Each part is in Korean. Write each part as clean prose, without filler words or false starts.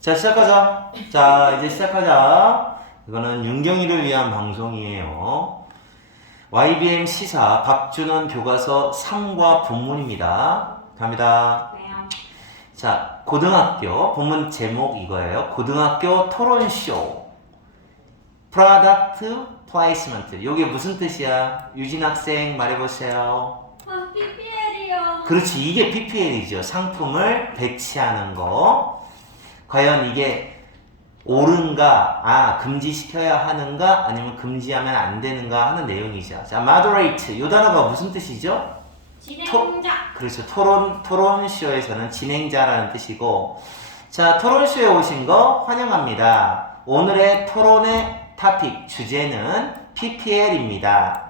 자, 시작하자. 자, 이제 시작하자. 이거는 윤경이를 위한 방송이에요. YBM 시사 박준원 교과서 3과 본문입니다. 갑니다. 자, 고등학교 본문 제목 이거예요. 고등학교 토론쇼. 프로덕트 플레이스먼트. 이게 무슨 뜻이야? 유진 학생 말해보세요. PPL이요. 그렇지, 이게 PPL이죠. 상품을 배치하는 거. 과연 이게 옳은가, 금지시켜야 하는가, 아니면 금지하면 안 되는가 하는 내용이죠. 자, moderate. 이 단어가 무슨 뜻이죠? 진행자. 그렇죠. 토론쇼에서는 진행자라는 뜻이고. 자, 토론쇼에 오신 거 환영합니다. 오늘의 토론의 토픽, 주제는 PPL입니다.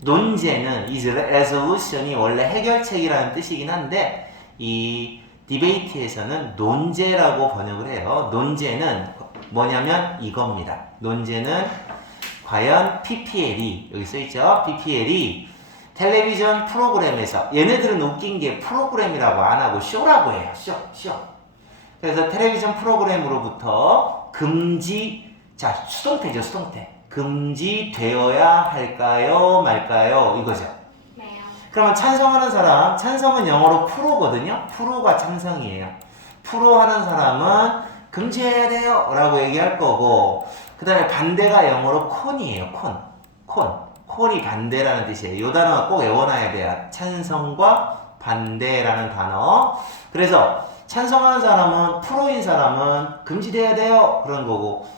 논제는 is resolution이 원래 해결책이라는 뜻이긴 한데, 이 디베이트에서는 논제라고 번역을 해요. 논제는 뭐냐면 이겁니다. 논제는 과연 PPL이, 여기 써있죠? PPL이 텔레비전 프로그램에서, 얘네들은 웃긴 게 프로그램이라고 안 하고 쇼라고 해요. 쇼. 그래서 텔레비전 프로그램으로부터 자, 수동태죠, 수동태. 금지되어야 할까요, 말까요? 이거죠. 네. 그러면 찬성하는 사람, 찬성은 영어로 프로거든요. 프로가 찬성이에요. 프로 하는 사람은 금지해야 돼요 라고 얘기할 거고, 그 다음에 반대가 영어로 콘이에요. 콘이 반대라는 뜻이에요. 이 단어 꼭 외워놔야 돼요. 찬성과 반대라는 단어. 그래서 찬성하는 사람은, 프로인 사람은 금지돼야 돼요 그런 거고,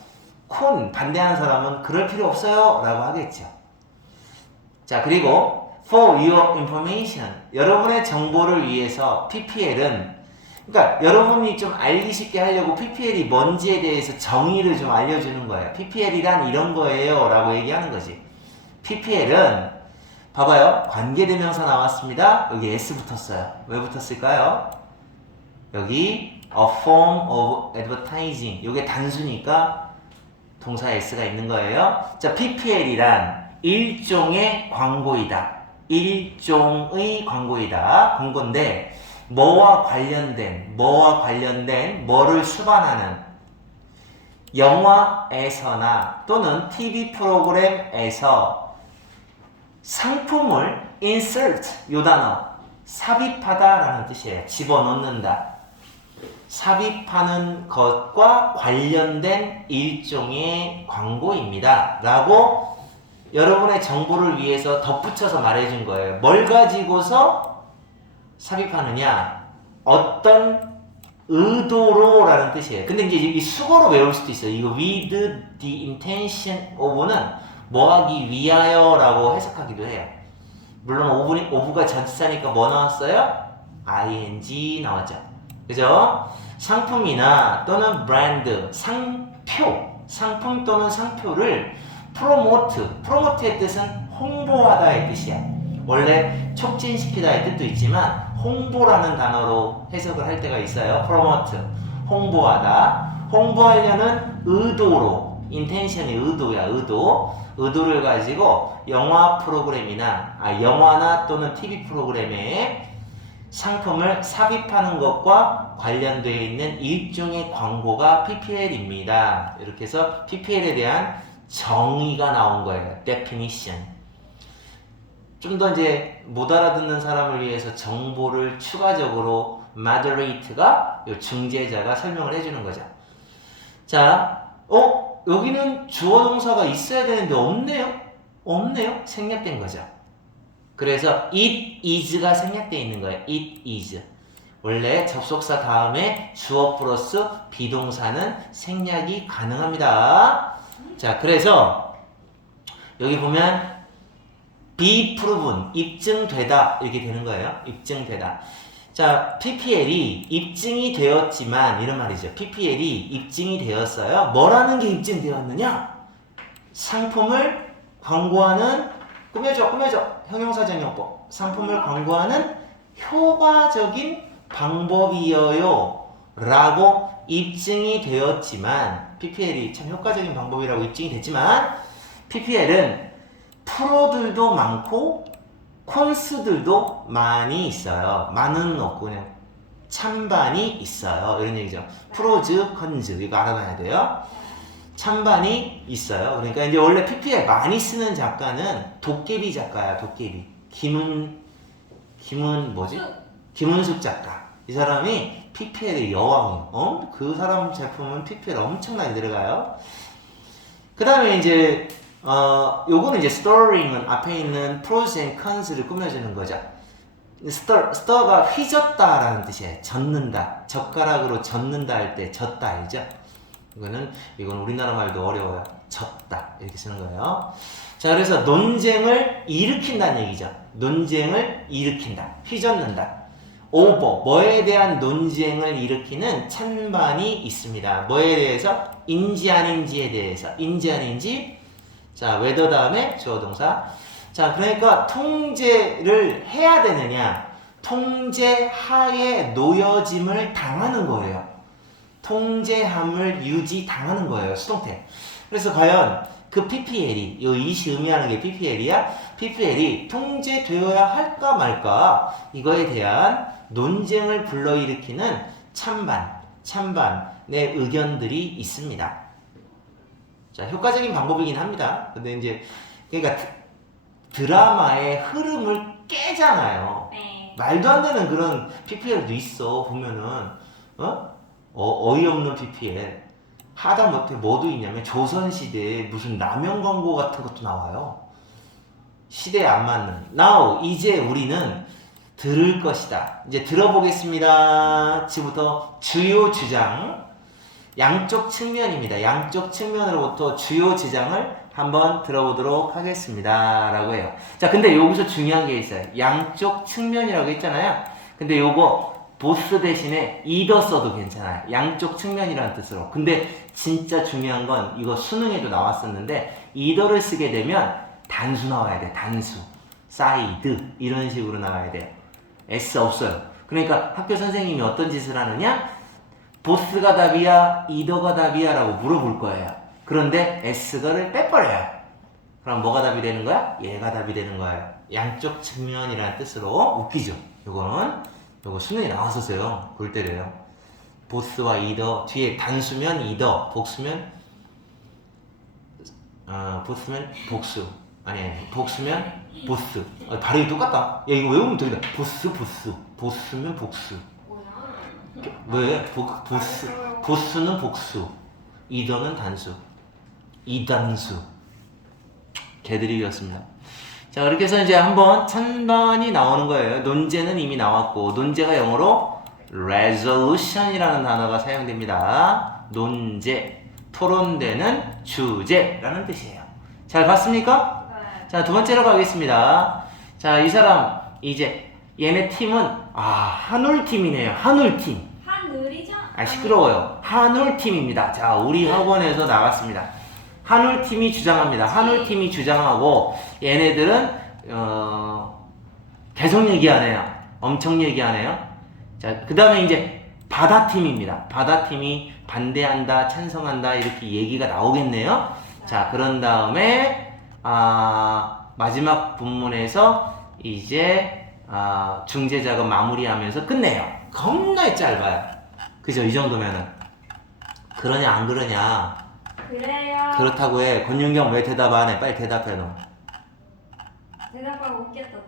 반대하는 사람은 그럴 필요 없어요 라고 하겠죠. 자, 그리고 for your information, 여러분의 정보를 위해서 PPL은, 그러니까 여러분이 좀 알기 쉽게 하려고 PPL이 뭔지에 대해서 정의를 좀 알려주는 거예요. PPL이란 이런 거예요 라고 얘기하는 거지. PPL은 봐봐요. 관계대명사 나왔습니다. 여기 S 붙었어요. 왜 붙었을까요? 여기 a form of advertising, 이게 단수니까 동사 S가 있는 거예요. 자, PPL이란 일종의 광고이다. 일종의 광고이다. 광고인데 뭐와 관련된, 뭐를 수반하는 영화에서나 또는 TV 프로그램에서 상품을 insert, 요 단어 삽입하다라는 뜻이에요. 집어넣는다. 삽입하는 것과 관련된 일종의 광고입니다 라고 여러분의 정보를 위해서 덧붙여서 말해준 거예요. 뭘 가지고서 삽입하느냐, 어떤 의도로 라는 뜻이에요. 근데 이제 이 수거로 외울 수도 있어요. 이거 with the intention of는 뭐 하기 위하여 라고 해석하기도 해요. 물론 of가 전치사니까 뭐 나왔어요? ing 나왔죠. 그죠? 상품이나 또는 브랜드, 상품 또는 상표를 프로모트의 뜻은 홍보하다의 뜻이야. 원래 촉진시키다의 뜻도 있지만 홍보라는 단어로 해석을 할 때가 있어요. 프로모트, 홍보하다. 홍보하려는 의도로, 인텐션이 의도야, 의도를 가지고 영화 프로그램이나, 영화나 또는 TV 프로그램에 상품을 삽입하는 것과 관련되어 있는 일종의 광고가 PPL입니다. 이렇게 해서 PPL에 대한 정의가 나온 거예요. definition. 좀 더 이제 못 알아듣는 사람을 위해서 정보를 추가적으로 moderate가, 요 중재자가 설명을 해주는 거죠. 자, 여기는 주어 동사가 있어야 되는데 없네요? 생략된 거죠. 그래서 it is가 생략되어 있는 거예요. it is. 원래 접속사 다음에 주어 플러스 비동사는 생략이 가능합니다. 자, 그래서 여기 보면 be proven, 입증되다 이렇게 되는 거예요. 입증되다. 자, PPL이 입증이 되었지만, 이런 말이죠. PPL이 입증이 되었어요. 뭐라는 게 입증되었느냐? 상품을 광고하는, 꾸며줘. 형용사전용법. 상품을 광고하는 효과적인 방법이어요 라고 입증이 되었지만, PPL이 참 효과적인 방법이라고 입증이 됐지만, PPL은 프로들도 많고 콘스들도 많이 있어요. 많은 없고 그냥 찬반이 있어요. 이런 얘기죠. 프로즈, 컨즈 이거 알아놔야 돼요. 찬반이 있어요. 그러니까 이제 원래 PPL 많이 쓰는 작가는 도깨비 작가야. 도깨비. 뭐지? 김은숙 작가. 이 사람이 PPL의 여왕이에요. 그 사람 제품은 PPL 엄청나게 들어가요. 그 다음에 이제 요거는 이제 스토어링은 앞에 있는 프로즈 앤 컨즈를 꾸며주는 거죠. 스터가 휘젓다라는 뜻이에요. 젓는다. 젓가락으로 젓는다 할 때 젓다 알죠? 이건 우리나라 말도 어려워요. 젓다 이렇게 쓰는 거예요. 자, 그래서 논쟁을 일으킨다는 얘기죠. 논쟁을 일으킨다. 휘젓는다. 오버, 뭐에 대한 논쟁을 일으키는 찬반이 있습니다. 뭐에 대해서? 인지 아닌지에 대해서. 인지 아닌지. 자, whether 다음에 주어 동사. 자, 그러니까 통제를 해야 되느냐? 통제하에 놓여짐을 당하는 거예요. 통제함을 유지당하는 거예요. 수동태. 그래서 과연 그 PPL이, 이시 의미하는 게 PPL이야? PPL이 통제되어야 할까 말까? 이거에 대한 논쟁을 불러일으키는 찬반의 의견들이 있습니다. 자, 효과적인 방법이긴 합니다. 근데 이제, 그러니까 드라마의 흐름을 깨잖아요. 네. 말도 안 되는 그런 PPL도 있어, 보면은. 어이없는 PPL. 하다못해 뭐도 있냐면 조선시대에 무슨 라면 광고 같은 것도 나와요. 시대에 안 맞는. Now, 이제 우리는 들을 것이다. 이제 들어보겠습니다. 지금부터 주요 주장. 양쪽 측면입니다. 양쪽 측면으로부터 주요 주장을 한번 들어보도록 하겠습니다. 라고 해요. 자, 근데 여기서 중요한 게 있어요. 양쪽 측면이라고 했잖아요. 근데 요거 보스 대신에 either 써도 괜찮아요. 양쪽 측면이라는 뜻으로. 근데 진짜 중요한 건 이거 수능에도 나왔었는데 either를 쓰게 되면 단수 나와야 돼. 단수. side 이런 식으로 나와야 돼요. s 없어요. 그러니까 학교 선생님이 어떤 짓을 하느냐? 보스가 답이야? either가 답이야? 라고 물어볼 거예요. 그런데 s가를 빼버려요. 그럼 뭐가 답이 되는 거야? 얘가 답이 되는 거예요. 양쪽 측면이라는 뜻으로. 웃기죠? 요거 수능에 나왔었어요. 골 때려요. 보스와 either 뒤에 단수면 either, 복수면 보스면 복수. 아니 복수면 보스. 발음이 똑같다. 야, 이거 외우면 되겠다. 보스면 복수. 왜? 보스는 복수. either는 단수. 이단수. 개드립이었습니다. 자, 그렇게 해서 이제 한번 찬반이 나오는 거예요. 논제는 이미 나왔고, 논제가 영어로 resolution이라는 단어가 사용됩니다. 논제, 토론되는 주제라는 뜻이에요. 잘 봤습니까? 네. 자, 두 번째로 가겠습니다. 자, 이 사람, 이제 얘네 팀은, 한울팀이네요. 한울팀. 한울이죠? 시끄러워요. 한울팀입니다. 자, 우리 학원에서 나갔습니다. 한울팀이 주장합니다. 한울팀이 주장하고 얘네들은 계속 얘기하네요. 엄청 얘기하네요. 자, 그 다음에 이제 바다팀입니다. 바다팀이 반대한다, 찬성한다 이렇게 얘기가 나오겠네요. 자, 그런 다음에 마지막 분문에서 이제 중재자가 마무리하면서 끝내요. 겁나 짧아요. 그죠? 이 정도면은. 그러냐 안 그러냐. 그래요. 그렇다고 해. 권윤경 왜 대답 안 해? 빨리 대답해 너. 대답하고 웃겠다 또.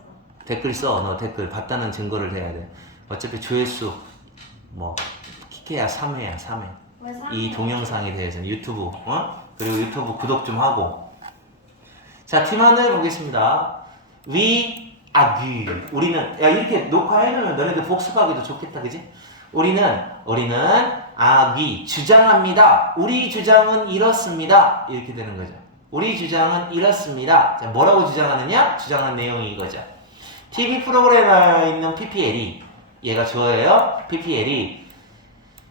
댓글 써. 너 댓글 봤다는 증거를 대야 돼. 어차피 조회수 뭐 키케야 3회야 3회. 왜 이 동영상에 대해서는 유튜브 그리고 유튜브 구독 좀 하고. 자, 팀안을 보겠습니다. We argue. 우리는 이렇게 녹화해놓으면 너네들 복습하기도 좋겠다, 그지? 우리는 argue 주장합니다. 우리 주장은 이렇습니다. 이렇게 되는 거죠. 우리 주장은 이렇습니다. 자, 뭐라고 주장하느냐? 주장한 내용이 이거죠. TV 프로그램에 있는 PPL이 얘가 주어예요. PPL이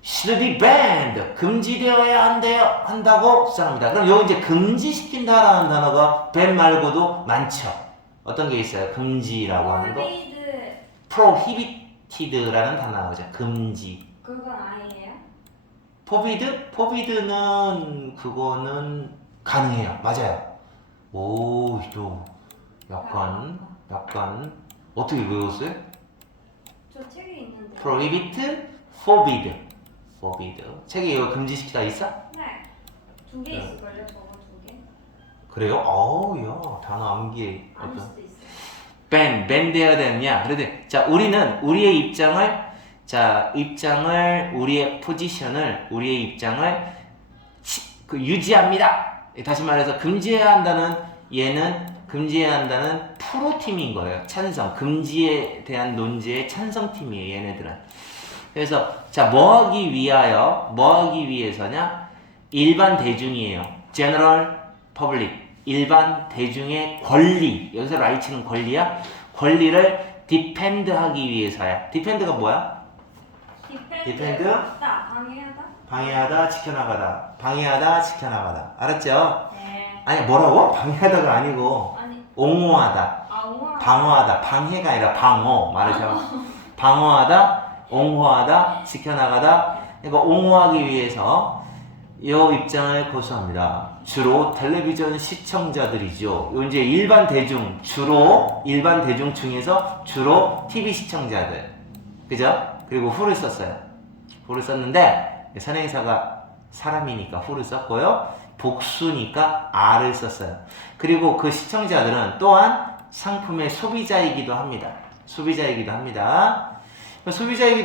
should be banned 금지되어야 한다고 주장합니다. 그럼 여기 이제 금지시킨다라는 단어가 ban 말고도 많죠. 어떤 게 있어요? 금지라고 하는 거. prohibited라는 단어 나오죠. 금지. 그건 아니에요? forbid는 그거는 가능해요. 맞아요. 오, 또 약간 어떻게 외웠어요? 저 책에 있는데. prohibit, forbid. 책에 이거 금지시키다 있어? 네. 두 개 있을걸요, 저거 두 개? 그래요? 어우, 야, 단어 암기. 아닐 어떤? 수도 있어요. ban 돼야 되느냐? 그런데 자, 우리는 우리의 입장을 우리의 포지션을, 우리의 입장을 유지합니다. 다시 말해서 금지해야 한다는 얘는 금지해야 한다는 프로팀인 거예요. 찬성, 금지에 대한 논지의 찬성팀이에요. 얘네들은. 그래서 자, 뭐 하기 위해서냐? 일반 대중이에요. general public. 일반 대중의 권리. 여기서 right는 권리야. 권리를 defend 하기 위해서야. defend가 뭐야? 디펜드. 방해하다. 방해하다, 지켜나가다. 알았죠? 네. 아니, 뭐라고? 방해하다가 아니고 아니. 옹호하다, 옹호하다. 방어하다. 방해가 아니라 방어. 말을 잘 방어하다, 옹호하다, 지켜나가다. 그러니까 옹호하기 위해서 이 입장을 고수합니다. 주로 텔레비전 시청자들이죠. 요 이제 일반 대중 중에서 주로 TV 시청자들. 그죠? 그리고 who를 썼어요. who를 썼는데 선행사가 사람이니까 who를 썼고요. 복수니까 are를 썼어요. 그리고 그 시청자들은 또한 상품의 소비자이기도 합니다. 소비자이기도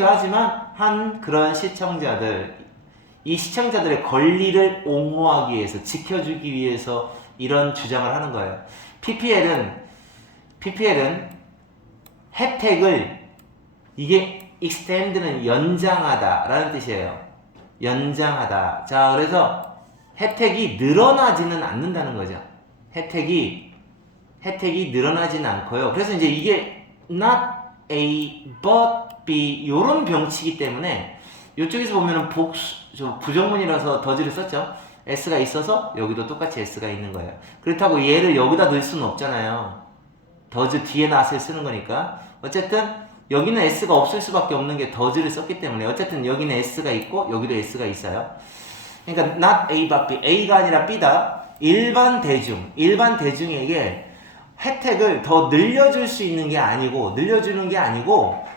하지만 한 그런 시청자들, 이 시청자들의 권리를 옹호하기 위해서, 지켜주기 위해서 이런 주장을 하는 거예요. PPL은 혜택을, 이게 extend는 연장하다 라는 뜻이에요. 연장하다. 자, 그래서 혜택이 늘어나지는 않는다는 거죠. 혜택이 늘어나지는 않고요. 그래서 이제 이게 not A but B 요런 병치기 때문에 이쪽에서 보면은 부정문이라서 더즈를 썼죠. S가 있어서 여기도 똑같이 S가 있는 거예요. 그렇다고 얘를 여기다 넣을 수는 없잖아요. 더즈 뒤에 낫을 쓰는 거니까. 어쨌든 여기는 S가 없을 수밖에 없는 게 더즈를 썼기 때문에 어쨌든 여기는 S가 있고 여기도 S가 있어요. 그러니까 not A but B, A가 아니라 B다. 일반 대중에게 혜택을 더 늘려줄 수 있는 게 아니고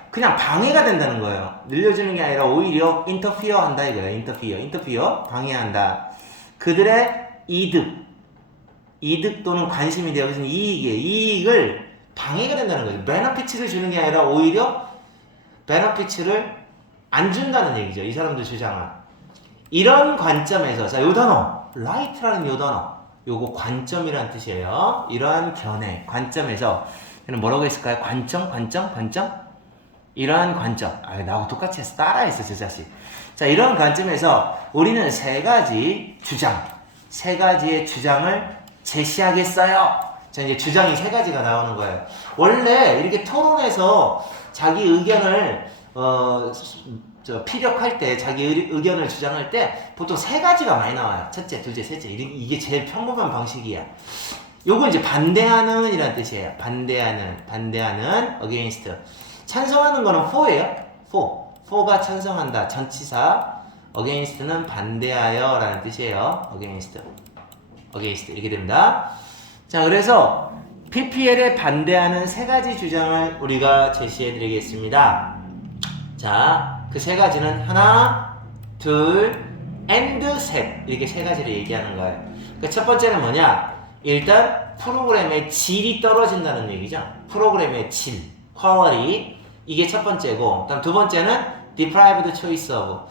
그냥 방해가 된다는 거예요. 늘려주는 게 아니라 오히려 interfere 한다 이거예요. interfere 방해한다. 그들의 이득 또는 관심이 되어 무슨 이익을 방해가 된다는 거죠. benefit를 주는 게 아니라 오히려 benefit를 안 준다는 얘기죠. 이 사람들 주장은. 이런 관점에서 자, 요 단어 right라는 요 단어 요거 관점이라는 뜻이에요. 이러한 견해, 관점에서 얘는 뭐라고 했을까요? 관점? 이러한 관점. 나하고 똑같이 했어. 따라했어, 저 자식. 자, 이런 관점에서 우리는 세 가지의 주장을 제시하겠어요. 자, 이제 주장이 세 가지가 나오는 거예요. 원래 이렇게 토론에서 자기 의견을, 피력할 때, 자기 의견을 주장할 때 보통 세 가지가 많이 나와요. 첫째, 둘째, 셋째. 이게 제일 평범한 방식이야. 요거 이제 반대하는 이라는 뜻이에요. 반대하는, against. 찬성하는 거는 for예요. for가 찬성한다. 전치사. against는 반대하여 라는 뜻이에요. against 이렇게 됩니다. 자, 그래서 PPL에 반대하는 세 가지 주장을 우리가 제시해 드리겠습니다. 자, 그 세 가지는 하나, 둘, and 셋. 이렇게 세 가지를 얘기하는 거예요. 그 첫 번째는 뭐냐? 일단 프로그램의 질이 떨어진다는 얘기죠. 프로그램의 질, quality. 이게 첫 번째고, 그다음 두 번째는 deprived choice of.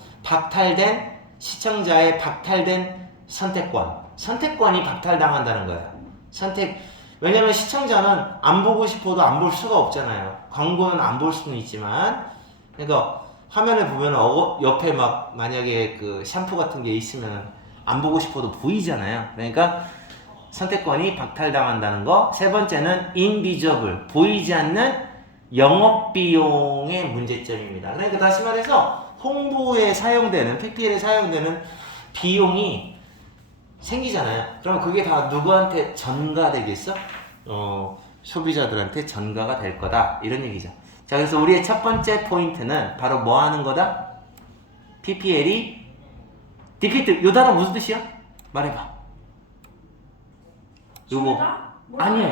시청자의 박탈된 선택권이 박탈당한다는 거예요. 왜냐면 시청자는 안 보고 싶어도 안 볼 수가 없잖아요. 광고는 안 볼 수는 있지만, 그러니까 화면을 보면 옆에 막 만약에 그 샴푸 같은 게 있으면 안 보고 싶어도 보이잖아요. 그러니까 선택권이 박탈당한다는 거. 세 번째는 invisible, 보이지 않는 영업 비용의 문제점입니다. 그러니까 다시 말해서 홍보에 사용되는, PPL에 사용되는 비용이 생기잖아요. 그럼 그게 다 누구한테 전가되겠어? 소비자들한테 전가가 될 거다. 이런 얘기죠. 자, 그래서 우리의 첫 번째 포인트는 바로 뭐 하는 거다? PPL이 defeat. 요 단어 무슨 뜻이야? 말해봐. 요거. 아니에요.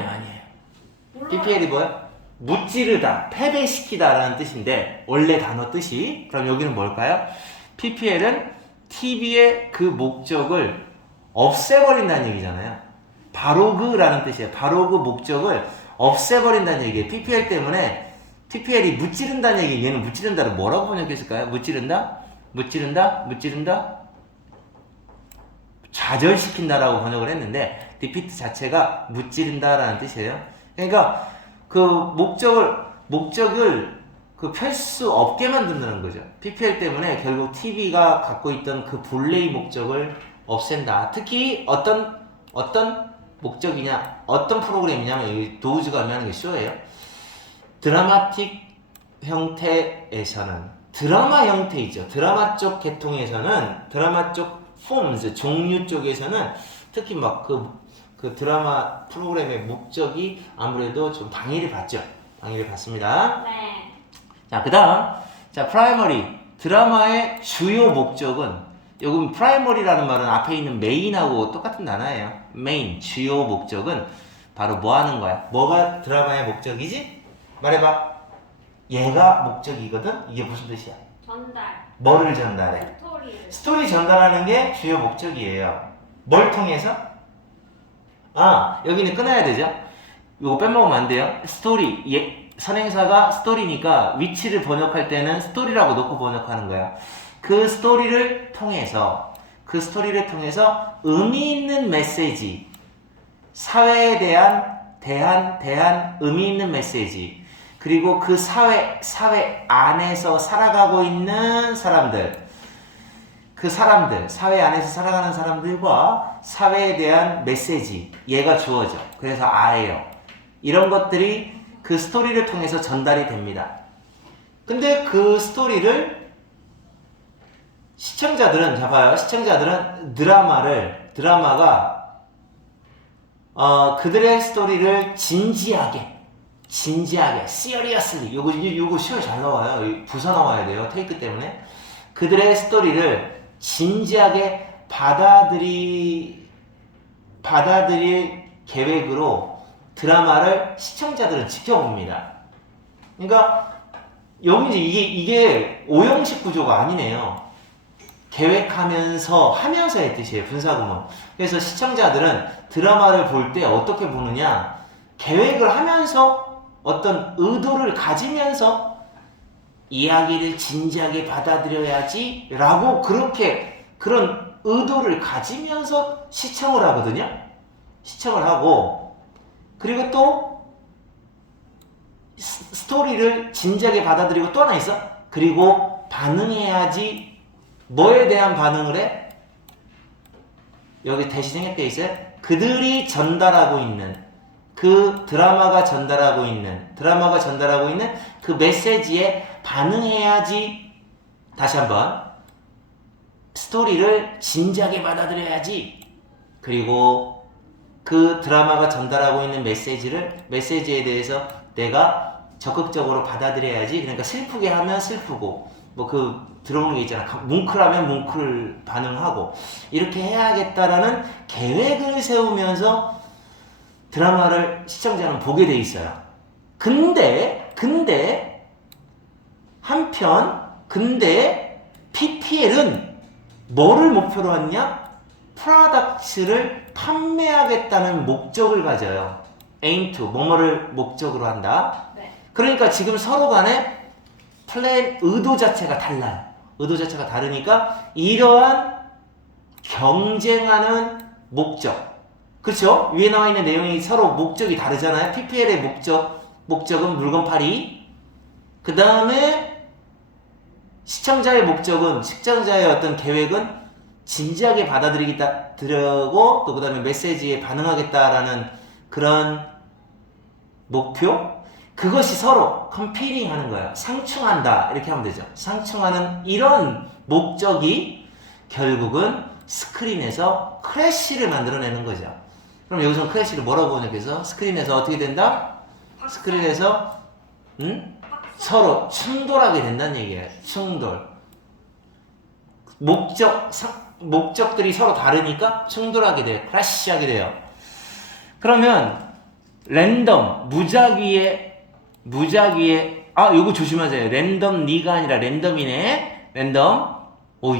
몰라요. PPL이 뭐야? 무찌르다, 패배시키다라는 뜻인데 원래 단어 뜻이 그럼 여기는 뭘까요? PPL은 TV의 그 목적을 없애버린다는 얘기잖아요. 바로 그라는 뜻이에요. 바로 그 목적을 없애버린다는 얘기예요. PPL 때문에 PPL이 무찌른다는 얘기, 얘는 무찌른다를 뭐라고 번역했을까요? 무찌른다? 무찌른다? 무찌른다? 좌절시킨다라고 번역을 했는데 디피트 자체가 무찌른다라는 뜻이에요. 그러니까 그 목적을 그 펼 수 없게 만든다는 거죠. PPL 때문에 결국 TV가 갖고 있던 그 본래의 목적을 없앤다. 특히 어떤 목적이냐, 어떤 프로그램이냐면 여기 도우즈가 하는 게 쇼예요. 드라마틱 형태에서는 드라마 형태이죠. 드라마 쪽 계통에서는 드라마 쪽 폼즈 종류 쪽에서는 특히 막 그 드라마 프로그램의 목적이 아무래도 좀 방해를 받죠. 방해를 받습니다. 네. 자, 그다음 자 프라이머리 드라마의 주요 목적은 여기 프라이머리라는 말은 앞에 있는 메인하고 똑같은 단어예요. 메인 주요 목적은 바로 뭐 하는 거야? 뭐가 드라마의 목적이지? 말해봐. 얘가 목적이거든. 이게 무슨 뜻이야? 전달. 뭐를 전달해? 스토리를. 스토리 전달하는 게 주요 목적이에요. 뭘 통해서? 여기는 끊어야 되죠? 이거 빼먹으면 안 돼요. 스토리, 선행사가 스토리니까 위치를 번역할 때는 스토리라고 놓고 번역하는 거야. 그 스토리를 통해서 의미 있는 메시지, 사회에 대한 의미 있는 메시지, 그리고 그 사회 안에서 살아가고 있는 사람들, 사회 안에서 살아가는 사람들과 사회에 대한 메시지, 얘가 주어져. 그래서 아예요. 이런 것들이 그 스토리를 통해서 전달이 됩니다. 근데 그 스토리를 시청자들은 드라마가 그들의 스토리를 진지하게 seriously 요거 시험 잘 나와요. 부사 나와야 돼요. 테이크 때문에. 그들의 스토리를 진지하게 받아들일 계획으로 드라마를 시청자들은 지켜봅니다. 그러니까 여기 이제 이게 오형식 구조가 아니네요. 계획하면서 하면서의 뜻이에요. 분사구문. 그래서 시청자들은 드라마를 볼 때 어떻게 보느냐, 계획을 하면서 어떤 의도를 가지면서 이야기를 진지하게 받아들여야지 라고 그런 의도를 가지면서 시청을 하거든요. 시청을 하고, 그리고 또 스토리를 진지하게 받아들이고 또 하나 있어. 그리고 반응해야지. 뭐에 대한 반응을 해? 여기 대시생략 돼 있어요. 그들이 전달하고 있는 드라마가 전달하고 있는 그 메시지에 반응해야지. 다시 한번. 스토리를 진지하게 받아들여야지. 그리고 그 드라마가 전달하고 있는 메시지에 대해서 내가 적극적으로 받아들여야지. 그러니까 슬프게 하면 슬프고, 들어오는 게 있잖아. 뭉클하면 뭉클 반응하고, 이렇게 해야겠다라는 계획을 세우면서 드라마를 시청자는 보게 돼 있어요. 근데 PPL은 뭐를 목표로 하느냐? 프로덕트를 판매하겠다는 목적을 가져요. aim to, 뭐뭐를 목적으로 한다. 네. 그러니까 지금 서로 간에 의도 자체가 달라요. 의도 자체가 다르니까 이러한 경쟁하는 목적. 그렇죠? 위에 나와 있는 내용이 서로 목적이 다르잖아요. PPL의 목적은 물건팔이. 그 다음에 시청자의 어떤 계획은 진지하게 받아들이고, 또 그 다음에 메시지에 반응하겠다라는 그런 목표? 그것이 서로 컴피팅 하는 거예요. 상충한다. 이렇게 하면 되죠. 상충하는 이런 목적이 결국은 스크린에서 크래쉬를 만들어내는 거죠. 그럼 여기서 크래쉬를 뭐라고 번역해서? 스크린에서 어떻게 된다? 스크린에서 서로 충돌하게 된다는 얘기예요. 충돌. 목적들이 서로 다르니까 충돌하게 돼요. 크래쉬하게 돼요. 그러면 랜덤, 무작위의 무작위에 요거 조심하세요. 랜덤리가 아니라 랜덤이네. 랜덤.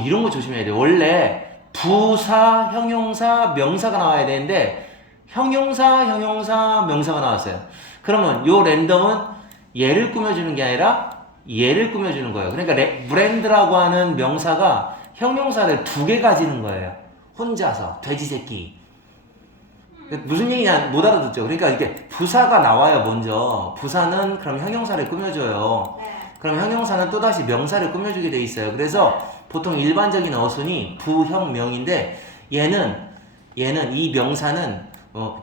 이런 거 조심해야 돼. 원래 부사, 형용사, 명사가 나와야 되는데 형용사, 명사가 나왔어요. 그러면 요 랜덤은 얘를 꾸며주는 게 아니라 얘를 꾸며주는 거예요. 그러니까 브랜드라고 하는 명사가 형용사를 2개 가지는 거예요. 혼자서 돼지 새끼. 무슨 얘기냐 못 알아듣죠. 그러니까 이게 부사가 나와요. 먼저 부사는 그럼 형용사를 꾸며줘요. 네. 그럼 형용사는 또다시 명사를 꾸며주게 돼 있어요. 그래서 보통 일반적인 어순이 부형명인데 얘는 이 명사는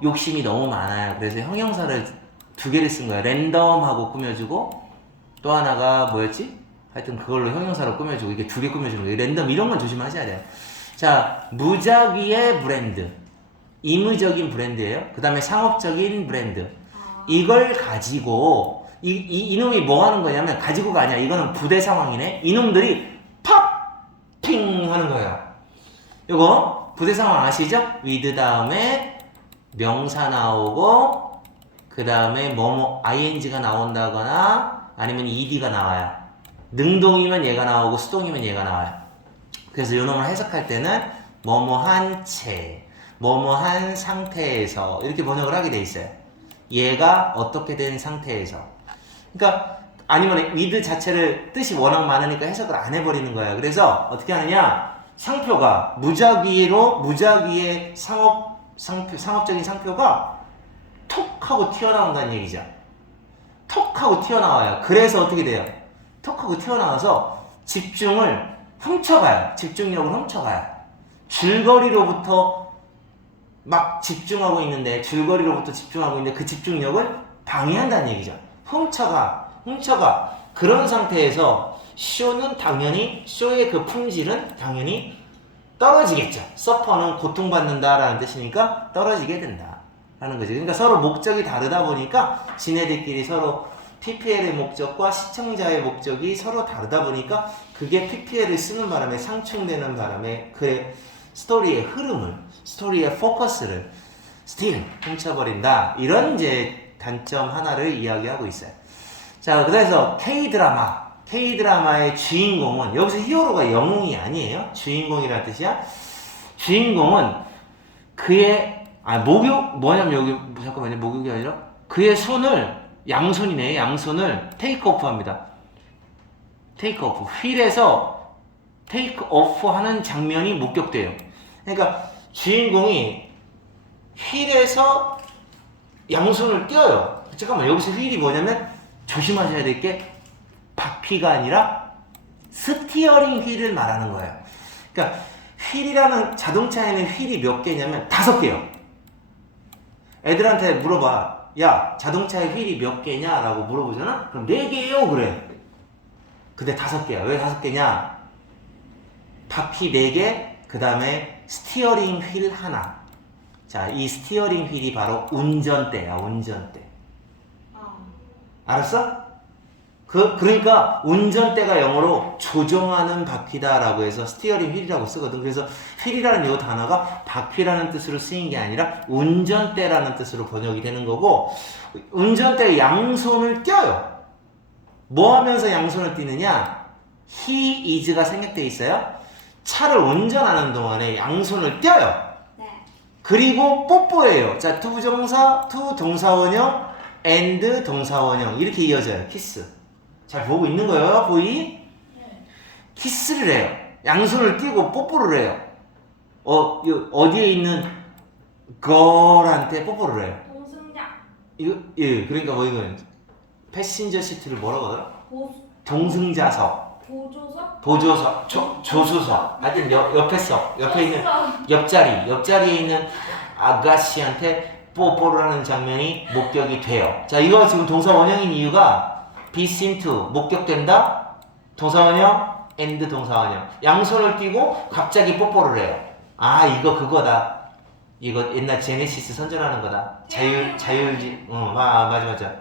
욕심이 너무 많아요. 그래서 형용사를 2개를 쓴 거예요. 랜덤하고 꾸며주고 또 하나가 뭐였지? 하여튼 그걸로 형용사로 꾸며주고 이게 2개 꾸며주는 거예요. 랜덤 이런 건 조심하셔야 돼요. 자, 무작위의 브랜드. 임의적인 브랜드예요. 그 다음에 상업적인 브랜드. 이걸 가지고 이놈이 뭐 하는 거냐면 가지고가 아니야. 이거는 부대 상황이네. 이놈들이 팝핑 하는 거예요. 요거 부대 상황 아시죠? with 다음에 명사 나오고 그 다음에 뭐뭐 ing가 나온다거나 아니면 ed가 나와요. 능동이면 얘가 나오고 수동이면 얘가 나와요. 그래서 요 놈을 해석할 때는 뭐뭐한 채 뭐뭐한 상태에서 이렇게 번역을 하게 돼 있어요. 얘가 어떻게 된 상태에서. 그러니까 아니면 with 자체를 뜻이 워낙 많으니까 해석을 안 해버리는 거예요. 그래서 어떻게 하느냐? 상표가 무작위의 상업적인 상표가 톡 하고 튀어나온다는 얘기죠. 톡 하고 튀어나와요. 그래서 어떻게 돼요? 톡 하고 튀어나와서 집중력을 훔쳐가요. 줄거리로부터 막 집중하고 있는데 그 집중력을 방해한다는 얘기죠. 훔쳐가. 그런 상태에서 쇼의 그 품질은 당연히 떨어지겠죠. 서퍼는 고통받는다라는 뜻이니까 떨어지게 된다라는 거죠. 그러니까 서로 목적이 다르다 보니까 지네들끼리 서로 PPL의 목적과 시청자의 목적이 서로 다르다 보니까 그게 PPL을 쓰는 바람에 상충되는 바람에 그 스토리의 흐름을, 스토리의 포커스를 훔쳐버린다. 이런 이제 단점 하나를 이야기하고 있어요. 자, 그래서 K드라마의 주인공은 여기서 히어로가 영웅이 아니에요. 주인공이라는 뜻이야. 주인공은 그의 뭐냐면 여기 잠깐만요. 목욕이 아니라 그의 손을 양손을 테이크오프 합니다. 테이크오프. 휠에서 테이크오프 하는 장면이 목격돼요. 그러니까 주인공이 휠에서 양손을 떼어요. 잠깐만, 여기서 휠이 뭐냐면 조심하셔야 될 게 바퀴가 아니라 스티어링 휠을 말하는 거예요. 그러니까 휠이라는 자동차에는 휠이 몇 개냐면 5개요. 애들한테 물어봐. 야, 자동차에 휠이 몇 개냐? 라고 물어보잖아? 그럼 4개예요 그래. 근데 5개야. 왜 5개냐? 바퀴 4개, 그 다음에 스티어링 휠 하나. 자, 이 스티어링 휠이 바로 운전대야. 알았어? 그러니까 운전대가 영어로 조종하는 바퀴다라고 해서 스티어링 휠이라고 쓰거든. 그래서 휠이라는 이 단어가 바퀴라는 뜻으로 쓰인 게 아니라 운전대라는 뜻으로 번역이 되는 거고, 운전대에 양손을 떼어요. 뭐 하면서 양손을 떼느냐? he is가 생략되어 있어요. 차를 운전하는 동안에 양손을 떼어요. 네. 그리고 뽀뽀해요. 자, to 동사원형, and 동사원형 이렇게 이어져요. 키스. 잘 보고 있는 거예요? 보이? 네. 키스를 해요. 양손을 띄고 뽀뽀를 해요. 어디에 있는 걸한테 뽀뽀를 해요. 그러니까 이건 패신저 시트를 뭐라고 하더라? 동승자석. 보조석. 조수석. 하여튼 옆에 있는 옆자리에 있는 아가씨한테 뽀뽀를 하는 장면이 목격이 돼요. 자, 이거 지금 동사 원형인 이유가 be seen to 목격된다. 동사원형 and 동사원형. 양손을 띄고 갑자기 뽀뽀를 해요. 이거 그거다. 이거 옛날 제네시스 선전하는 거다. 자율지. 맞아.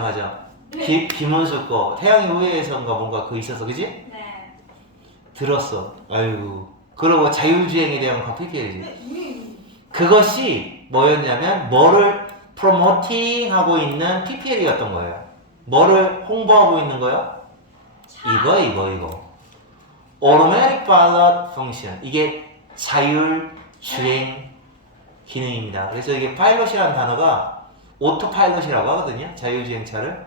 맞아. 김은수 거 태양의 후예에서인가 뭔가 그거 있었어, 그지? 네. 들었어. 아이고. 그러고 자율주행에 대한 거 PPL이지. 그것이 뭐였냐면 뭐를 promoting 하고 있는 PPL이었던 거예요. 뭐를 홍보하고 있는 거예요? 이거. automatic pilot function. 이게 자율 주행 기능입니다. 그래서 이게 파일럿이라는 단어가 오토파일럿이라고 하거든요. 자율주행차를.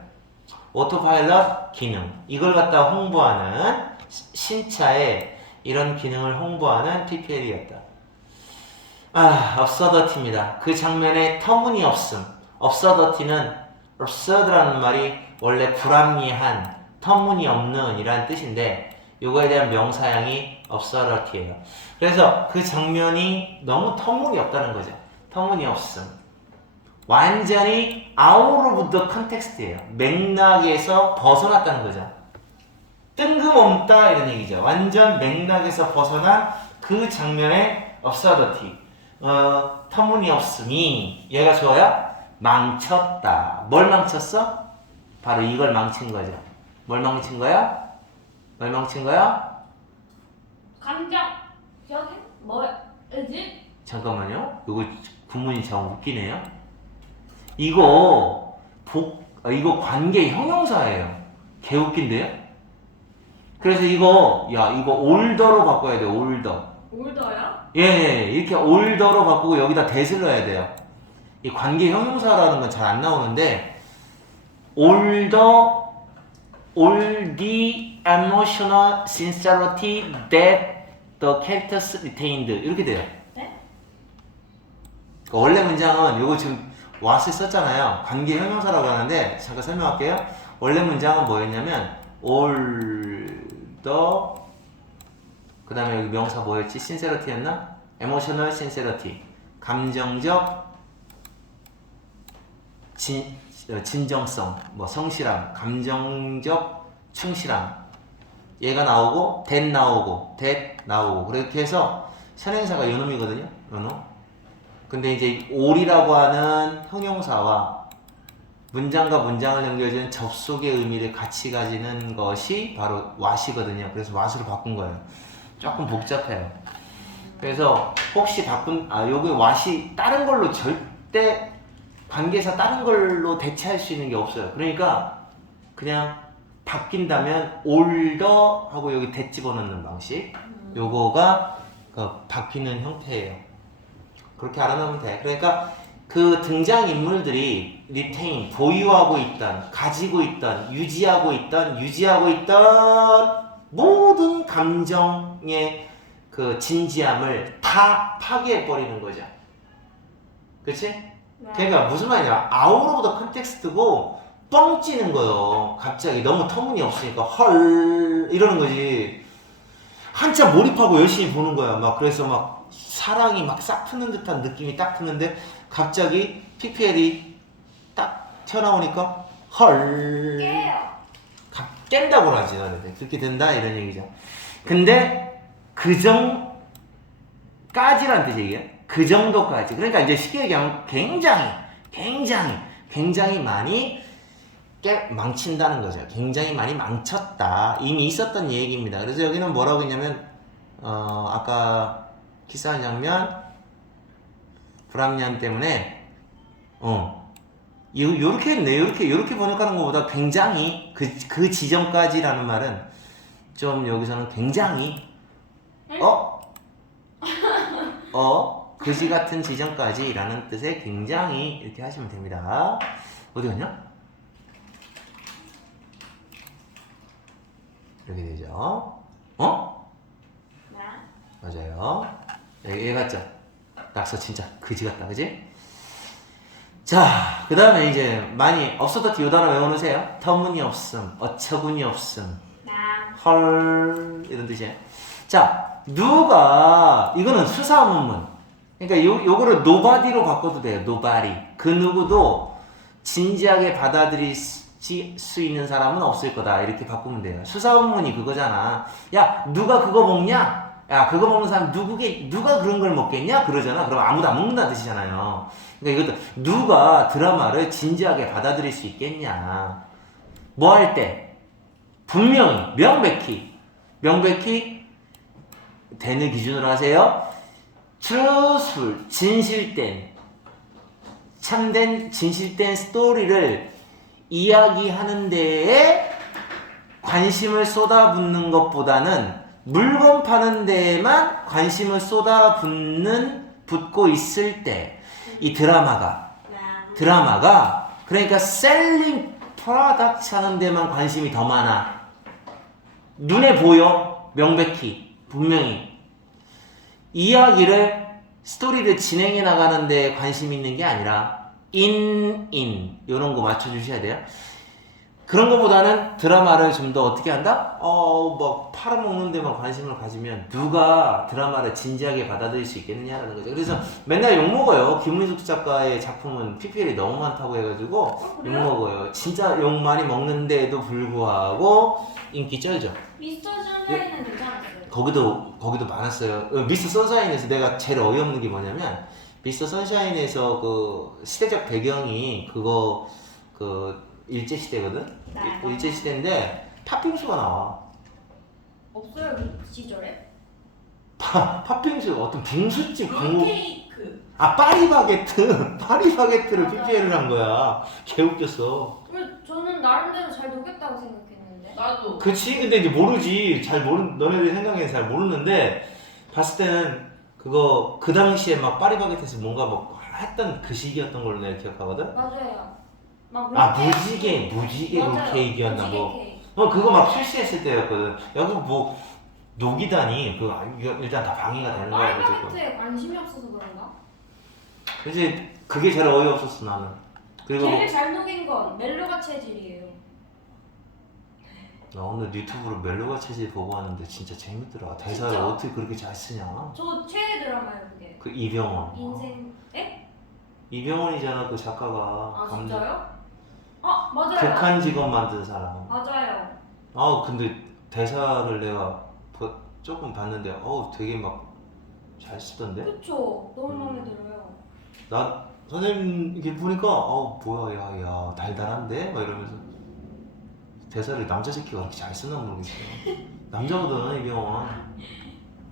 오토파일럿 기능. 이걸 갖다 홍보하는 신차에 이런 기능을 홍보하는 PPL이었다. absurdity입니다. 그 장면의 터무니없음. absurdity는 absurd라는 말이 원래 불합리한, 터무니없는 이라는 뜻인데 요거에 대한 명사형이 absurdity예요. 그래서 그 장면이 너무 터무니없다는 거죠. 터무니없음. 완전히 out of the context예요. 맥락에서 벗어났다는 거죠. 뜬금없다 이런 얘기죠. 완전 맥락에서 벗어난 그 장면의 absurdity. 터무니없음이 얘가 좋아요? 망쳤다. 뭘 망쳤어? 바로 이걸 망친 거죠. 뭘 망친 거야? 뭘 망친 거야? 감정. 저기 뭐지? 잠깐만요. 이거 구문이 참 웃기네요. 이거 이거 관계 형용사예요. 개 웃긴데요? 그래서 이거 올더로 바꿔야 돼요. 올더. 올더요? 예, 이렇게 올더로 바꾸고 여기다 that을 넣어야 돼요. 이 관계 형용사라는 건 잘 안 나오는데 all the emotional sincerity that the characters retained 이렇게 돼요. 네? 그러니까 원래 문장은 요거 지금 what을 썼잖아요. 관계 형용사라고 하는데 잠깐 설명할게요. 원래 문장은 뭐였냐면 all the 그 다음에 여기 명사 뭐였지? sincerity였나? emotional sincerity 감정적 진정성, 뭐 성실함, 감정적 충실함 얘가 나오고 that 나오고 그렇게 해서 선행사가 요놈이거든요. 요놈. 근데 이제 all이라고 하는 형용사와 문장과 문장을 연결해주는 접속의 의미를 같이 가지는 것이 바로 what이거든요. 그래서 what으로 바꾼 거예요. 조금 복잡해요. 그래서 혹시 여기 what이 다른 걸로 절대 관계사 다른 걸로 대체할 수 있는 게 없어요. 그러니까 그냥 바뀐다면 older 하고 여기 that 집어넣는 방식 요거가 바뀌는 형태예요. 그렇게 알아놓으면 돼. 그러니까 그 등장인물들이 retain, 보유하고 있던, 가지고 있던, 유지하고 있던 모든 감정의 그 진지함을 다 파괴해버리는 거죠. 그치? 그러니까 무슨 말이냐, out of the context고 뻥 찌는 거예요. 갑자기 너무 터무니없으니까 헐 이러는 거지. 한참 몰입하고 열심히 보는 거야. 막 그래서 막 사랑이 막 싹 트는 듯한 느낌이 딱 드는데 갑자기 PPL이 딱 튀어나오니까 헐 깨요. 깬다고 하지 너네들. 그렇게 된다 이런 얘기죠. 근데 그 정까지란 뜻이에요. 그 정도까지. 그러니까 이제 쉽게 얘기하면 굉장히 많이 망친다는 거죠. 굉장히 많이 망쳤다. 이미 있었던 얘기입니다. 그래서 여기는 뭐라고 했냐면 아까 키스하는 장면 불합리함 때문에 요렇게 했네. 요렇게 번역하는 것보다 굉장히 그 지점까지라는 말은 좀 여기서는 굉장히 그지 같은 지점까지 라는 뜻의 굉장히 이렇게 하시면 됩니다. 어디 갔냐? 이렇게 되죠. 네. 맞아요. 얘 같죠? 낙서 진짜 그지 같다. 그지? 자, 그 다음에 이제 많이 absurdity 요 단어 외워놓으세요. 터무니없음, 어처구니없음, 네. 헐 이런 뜻이에요. 자, 이거는 수사문문. 그러니까 요거를 nobody로 바꿔도 돼요. nobody. 그 누구도 진지하게 받아들일 수 있는 사람은 없을 거다. 이렇게 바꾸면 돼요. 수사문문이 그거잖아. 야, 누가 그거 먹냐? 야, 그거 먹는 사람 누가 그런 걸 먹겠냐? 그러잖아. 그럼 아무도 안 먹는다는 뜻이잖아요. 그러니까 이것도 누가 드라마를 진지하게 받아들일 수 있겠냐? 뭐 할 때? 분명히, 명백히 되는 기준으로 하세요. truthful, 진실된, 참된 진실된 스토리를 이야기하는 데에 관심을 쏟아붓는 것보다는 물건 파는 데에만 관심을 쏟아붓고 있을 때 이 드라마가 그러니까 셀링 프로덕트 하는 데만 관심이 더 많아. 눈에 보여 명백히 분명히 이야기를 스토리를 진행해 나가는 데 관심 있는 게 아니라 이런 거 맞춰주셔야 돼요. 그런 거보다는 드라마를 좀 더 어떻게 한다? 막 팔아먹는 데만 관심을 가지면 누가 드라마를 진지하게 받아들일 수 있겠느냐라는 거죠. 그래서 맨날 욕먹어요. 김문숙 작가의 작품은 PPL이 너무 많다고 해가지고 욕먹어요. 진짜 욕 많이 먹는데도 불구하고 인기 쩔죠. 미스터 션샤인은 괜찮았어요. 거기도 많았어요. 미스터 선샤인에서 내가 제일 어이없는 게 뭐냐면 미스터 선샤인에서 그 시대적 배경이 그 일제시대거든? 네. 일제시대인데 팥빙수가 나와. 없어요 그 시절에? 팥빙수 어떤 빙수집 광고. 롤케이크. 파리바게트를 맞아. PPL을 한 거야. 개웃겼어. 저는 나름대로 잘 녹였다고 생각했는데. 나도. 그치? 근데 이제 모르지. 너네들 생각에는 잘 모르는데 봤을 때는 그거 그 당시에 막 파리바게트에서 뭔가 뭐 했던 그 시기였던 걸로 내가 기억하거든? 맞아요. 막 무지개 맞아요. 케이크였나 무지개 뭐. 케이크. 그거 막 출시했을 때였거든. 여기 뭐 녹이다니 이거 일단 다 방해가 되는 거야. 그래서 파리바게트에 관심이 없어서 그런가? 그치 그게 제일 어이없었어 나는. 그리고 제일 잘 녹인 건 멜로가 체질이에요. 나 오늘 유튜브로 멜로가 체질 보고 왔는데 진짜 재밌더라. 대사를 진짜? 어떻게 그렇게 잘 쓰냐. 저 최애 드라마예요 그게. 그 이병헌. 인생. 에? 이병헌이잖아 그 작가가. 아 감독. 진짜요? 맞아요. 극한 직업 만든 사람. 맞아요. 근데 대사를 내가 조금 봤는데 되게 막 잘 쓰던데? 그쵸. 너무 마음에 들어요. 나 선생님 이렇게 보니까 뭐야 야 달달한데? 막 이러면서 대사를 남자 새끼가 그렇게 잘 쓰나 모르겠어. 남자거든 이병헌.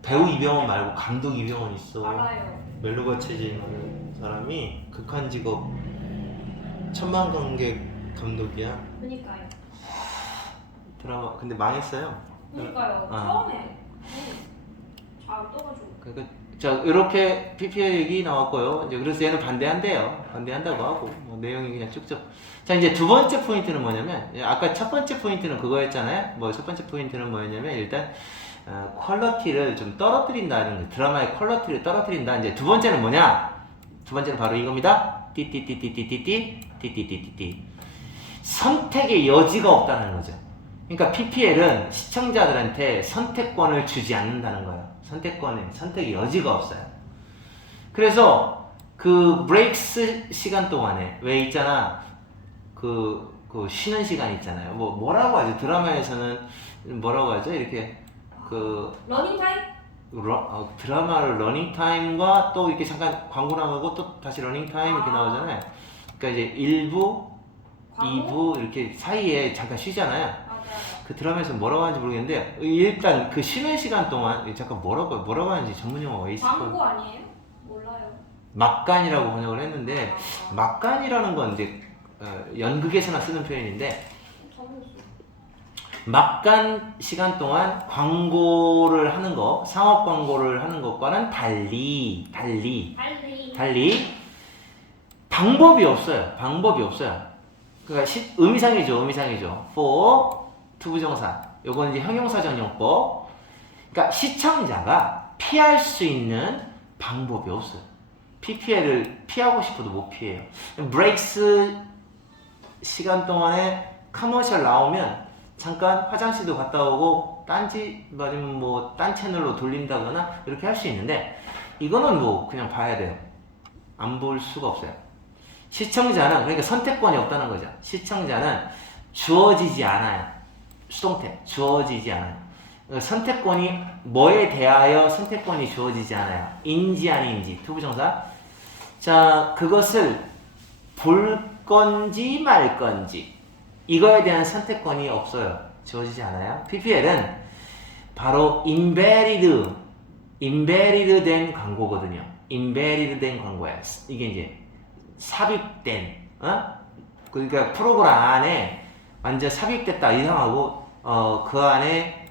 배우 이병헌 말고 감독 이병헌 있어. 알아요. 멜로가 체질하는 사람이 극한 직업 천만 관객 감독이야. 그니까요. 드라마 근데 망했어요. 그니까요. 처음에 잘 떠가지고. 그러니까 자 이렇게 PPL 얘기 나왔고요. 이제 그래서 얘는 반대한다고 하고 뭐 내용이 그냥 쭉쭉. 자 이제 두 번째 포인트는 뭐냐면 아까 첫 번째 포인트는 그거였잖아요. 뭐 첫 번째 포인트는 뭐였냐면 일단 퀄리티를 좀 떨어뜨린다는 거. 드라마의 퀄리티를 떨어뜨린다. 이제 두 번째는 뭐냐? 두 번째는 바로 이겁니다. 띠띠띠띠띠띠띠 선택의 여지가 없다는 거죠. 그러니까 PPL은 시청자들한테 선택권을 주지 않는다는 거예요. 선택의 여지가 없어요. 그래서 그 브레이크 시간 동안에 왜 있잖아 그 쉬는 시간 있잖아요. 뭐라고 하죠? 드라마에서는 뭐라고 하죠? 이렇게 러닝타임? 드라마를 러닝타임과 또 이렇게 잠깐 광고 나가고 또 다시 러닝타임 이렇게 나오잖아요. 그러니까 이제 1부, 광고? 2부 이렇게 사이에 잠깐 쉬잖아요. 맞아요. 그 드라마에서 뭐라고 하는지 모르겠는데 일단 그 쉬는 시간 동안 잠깐 뭐라고 하는지 전문 용어가 있을 거예요. 광고 아니에요? 몰라요. 막간이라고 번역을 했는데 막간이라는 건 이제 연극에서나 쓰는 표현인데 막간 시간 동안 광고를 하는 거, 상업 광고를 하는 것과는 달리 방법이 없어요. 그러니까 의미상이죠. for 투부정사. 요거는 이제 형용사 전용법. 그러니까 시청자가 피할 수 있는 방법이 없어요. PPL을 피하고 싶어도 못 피해요. 브레이크 시간 동안에 커머셜 나오면 잠깐 화장실도 갔다 오고 딴지 아니면 뭐 딴 채널로 돌린다거나 이렇게 할 수 있는데 이거는 뭐 그냥 봐야 돼요. 안 볼 수가 없어요. 시청자는 그러니까 선택권이 없다는 거죠. 시청자는 주어지지 않아요. 수동태 주어지지 않아요. 선택권이 뭐에 대하여 선택권이 주어지지 않아요. 인지 아닌지 투부정사. 자 그것을 볼 건지 말 건지 이거에 대한 선택권이 없어요. 주어지지 않아요. PPL은 바로 embedded 된 광고거든요. embedded 된 광고야. 이게 이제 삽입된, 그러니까 프로그램 안에 완전 삽입됐다 이상하고 그 안에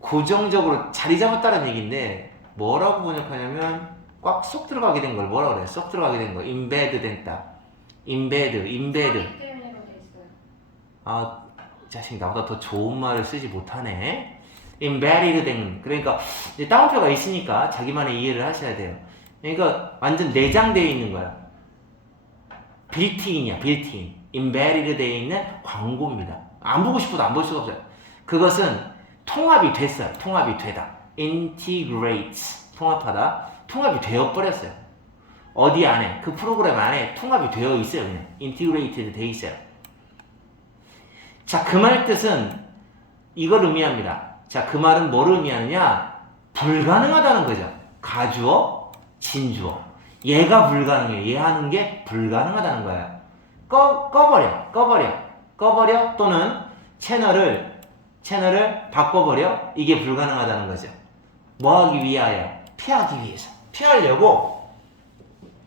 고정적으로 자리 잡았다는 얘기인데 뭐라고 번역하냐면 꽉 쏙 들어가게 된 걸 뭐라 그래? 쏙 들어가게 된 거. 임베드 됐다. 임베드. 삽입 때문에로 돼 있어요. 아, 이 자식 나보다 더 좋은 말을 쓰지 못하네. embedded 된, 그러니까 이제 따옴표가 있으니까 자기만의 이해를 하셔야 돼요. 그러니까 완전 내장되어 있는 거야. 빌트인이야, 빌트인. embedded 되어 있는 광고입니다. 안 보고 싶어도 안 볼 수가 없어요. 그것은 통합이 됐어요. 통합이 되다. integrates. 통합하다. 통합이 되어버렸어요. 어디 안에, 그 프로그램 안에 통합이 되어 있어요. 그냥 integrated 되어 있어요. 자, 그 말 뜻은 이걸 의미합니다. 자, 그 말은 뭘 의미하느냐? 불가능하다는 거죠. 가주어, 진주어. 얘가 불가능해. 얘 하는 게 불가능하다는 거예요. 꺼버려. 또는 채널을 바꿔버려. 이게 불가능하다는 거죠. 뭐 하기 위하여? 피하기 위해서. 피하려고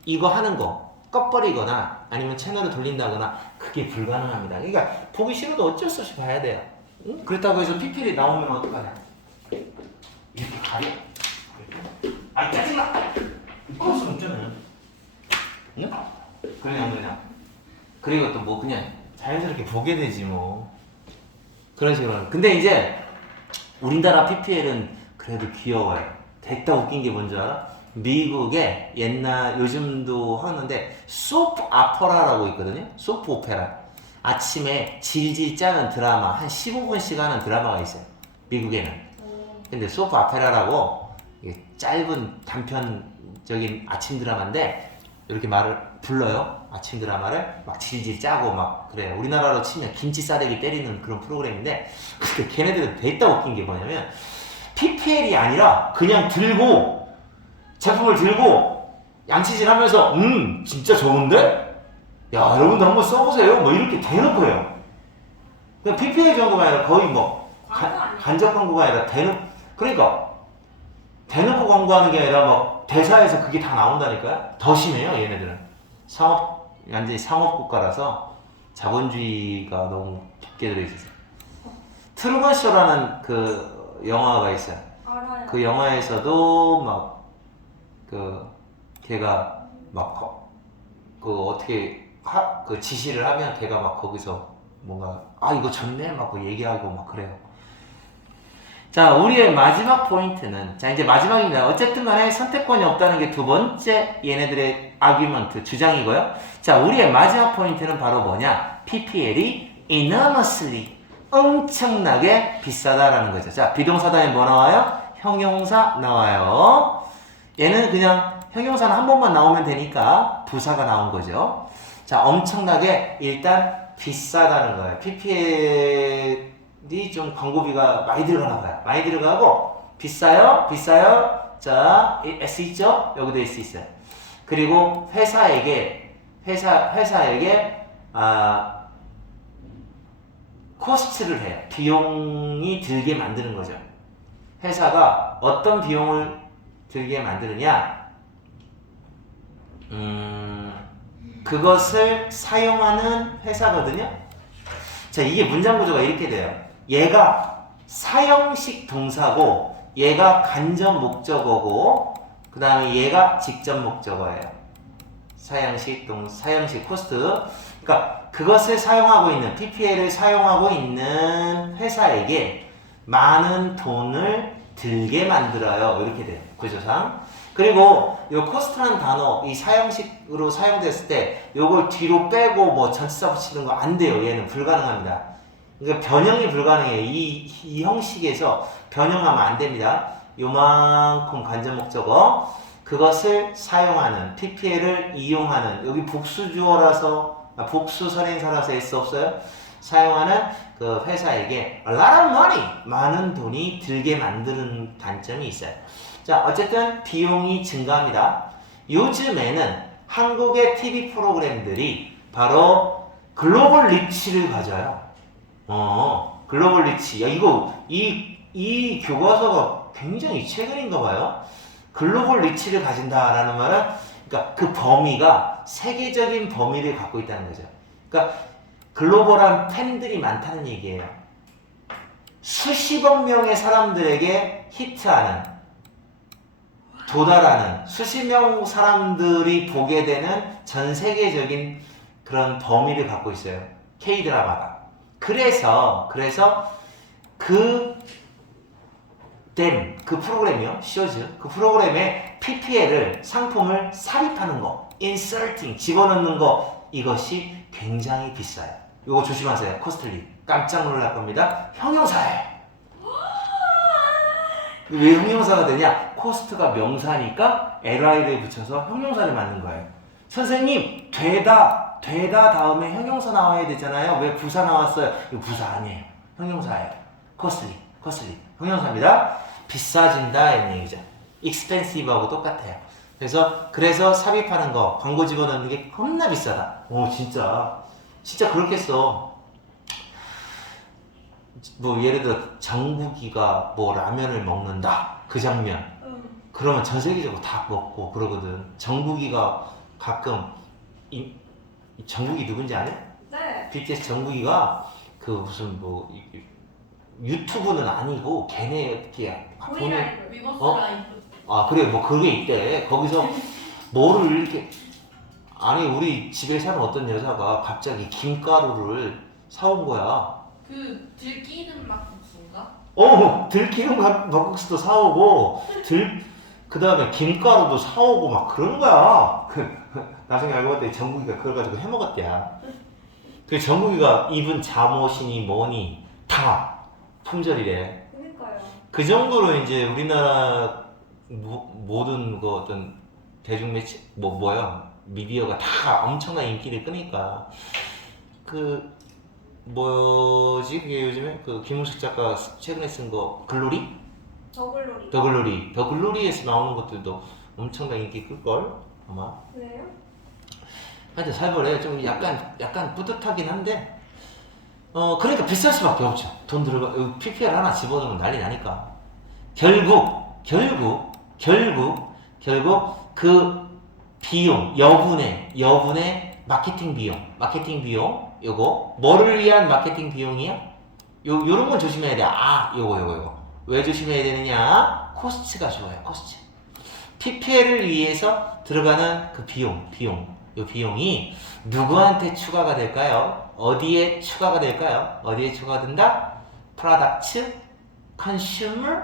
이거 하는 거 꺼버리거나 아니면 채널을 돌린다거나 그게 불가능합니다. 그러니까 보기 싫어도 어쩔 수 없이 봐야 돼요. 응? 그렇다고 해서 PPL이 나오면 어떡하냐? 이렇게 가려? 아, 짜증나! 꺼수 없잖아. 응? 그냥. 그리고 또 뭐 그냥 자연스럽게 보게 되지 뭐. 그런 식으로. 근데 이제 우리나라 PPL은 그래도 귀여워요. 됐다 웃긴 게 뭔지 알아? 미국에 요즘도 하는데 소프 아퍼라라고 있거든요. 소프 오페라. 아침에 질질 짜는 드라마 한 15분씩 하는 드라마가 있어요. 미국에는. 근데 소프 아페라라고 이게 짧은 단편적인 아침 드라마인데 이렇게 말을 불러요. 아침 드라마를 막 질질 짜고 막 그래요. 우리나라로 치면 김치 싸대기 때리는 그런 프로그램인데 근데 걔네들은 됐다 웃긴 게 뭐냐면 PPL이 아니라 그냥 제품을 들고 양치질하면서 진짜 좋은데? 야, 여러분도 한번 써보세요. 뭐 이렇게 대놓고 해요. 그냥 PPL 정도가 아니라 거의 뭐 간접 광고가 아니라 그러니까 대놓고 광고하는 게 아니라 막 대사에서 그게 다 나온다니까요. 더 심해요, 얘네들은. 완전히 상업국가라서 자본주의가 너무 깊게 들어있어요. 트루먼 쇼라는 그 영화가 있어요. 알아요. 그 영화에서도 막 걔가 막 어떻게 그 지시를 하면 걔가 막 거기서 뭔가 이거 좋네 막 얘기하고 막 그래요. 자, 우리의 마지막 포인트는 자 이제 마지막입니다. 어쨌든 간에 선택권이 없다는 게 두 번째 얘네들의 아규먼트 주장이고요. 자, 우리의 마지막 포인트는 바로 뭐냐? PPL이 enormously 엄청나게 비싸다라는 거죠. 자, 비동사단에 뭐 나와요? 형용사 나와요. 얘는 그냥 형용사는 한 번만 나오면 되니까 부사가 나온 거죠. 자, 엄청나게 일단 비싸다는 거예요. PPL이 좀 광고비가 많이 들어가나 봐요. 많이 들어가고 비싸요. 자, S 있죠? 여기도 S 있어요. 그리고 회사에게 코스트를 해요. 비용이 들게 만드는 거죠. 회사가 어떤 비용을 들게 만드느냐? 그것을 사용하는 회사거든요. 자, 이게 문장 구조가 이렇게 돼요. 얘가 사형식 동사고, 얘가 간접 목적어고, 그 다음에 얘가 직접 목적어예요. 사형식 코스트. 그러니까 그것을 사용하고 있는 PPL을 사용하고 있는 회사에게 많은 돈을 들게 만들어요. 이렇게 돼요. 구조상. 그리고 이 코스트라는 단어, 이 사형식으로 사용됐을 때 요걸 뒤로 빼고 뭐 전치사 붙이는 거 안 돼요. 얘는 불가능합니다. 그러니까 변형이 불가능해요. 이 형식에서 변형하면 안 됩니다. 요만큼 간접 목적어, 그것을 사용하는, PPL을 이용하는, 여기 복수주어라서, 복수 선행사라서 S 없어요? 사용하는 그 회사에게 a lot of money, 많은 돈이 들게 만드는 단점이 있어요. 자, 어쨌든 비용이 증가합니다. 요즘에는 한국의 TV 프로그램들이 바로 글로벌 리치를 가져요. 글로벌 리치. 야, 이 교과서가 굉장히 최근인가 봐요. 글로벌 리치를 가진다라는 말은 그러니까 그 범위가 세계적인 범위를 갖고 있다는 거죠. 그러니까 글로벌한 팬들이 많다는 얘기예요. 수십억 명의 사람들에게 히트하는, 도달하는, 수십 명 사람들이 보게 되는 전 세계적인 그런 범위를 갖고 있어요. K-드라마가. 그래서 그 프로그램이요, 쇼즈, 그 프로그램에 PPL을, 상품을 삽입하는 거, inserting, 집어넣는 거, 이것이 굉장히 비싸요. 이거 조심하세요. 코스틀리. 깜짝 놀랄 겁니다. 형용사예요. 왜 형용사가 되냐? 코스트가 명사니까 li를 붙여서 형용사를 만든 거예요. 선생님, 되다 다음에 형용사 나와야 되잖아요. 왜 부사 나왔어요? 이거 부사 아니에요. 형용사예요. 코스트리. 형용사입니다. 비싸진다 이런 얘기죠. expensive하고 똑같아요. 그래서 삽입하는 거, 광고 집어넣는 게 겁나 비싸다. 오, 진짜 그렇겠어. 뭐 예를 들어 정국이가 뭐 라면을 먹는다, 그 장면. 그러면 전 세계적으로 다 먹고 그러거든. 정국이가 가끔 이 정국이 누군지 아냐? 네. BTS 정국이가 그 무슨 뭐 유튜브는 아니고 걔네 보이라이브. 위버스 어? 라이브. 아 그래, 뭐 그게 있대. 거기서 뭐를 이렇게, 아니 우리 집에 사는 어떤 여자가 갑자기 김가루를 사온 거야. 그 들기름 막국수인가? 들기름 막국수도 사오고 그 다음에 김가루도 사오고 막 그런 거야. 나중에 알고 봤더니 정국이가 그걸 가지고 해먹었대야. 그 정국이가 입은 잠옷이니 뭐니 다 품절이래. 그니까요. 그 정도로 이제 우리나라 모든 그 어떤 대중매체 미디어가 다 엄청난 인기를 끄니까 그 뭐지 그게 요즘에 그 김은숙 작가 최근에 쓴 거 글로리? 더글로리. 더 글로리에서 나오는 것들도 엄청난 인기 끌걸 아마. 그래요? 하여튼 살벌해. 좀 약간 뿌듯하긴 한데 그러니까 비쌀 수밖에 없죠. 돈 들어가 PPL 하나 집어넣으면 난리 나니까. 결국 그 비용, 여분의 마케팅 비용 요거 뭐를 위한 마케팅 비용이야? 요런 건 조심해야 돼. 요거 왜 조심해야 되느냐? 코스트가 좋아요. 코스트. PPL을 위해서 들어가는 그 요 비용이 누구한테 추가가 될까요? 어디에 추가가 될까요? 어디에 추가가 된다? 프로덕트, 컨슈머,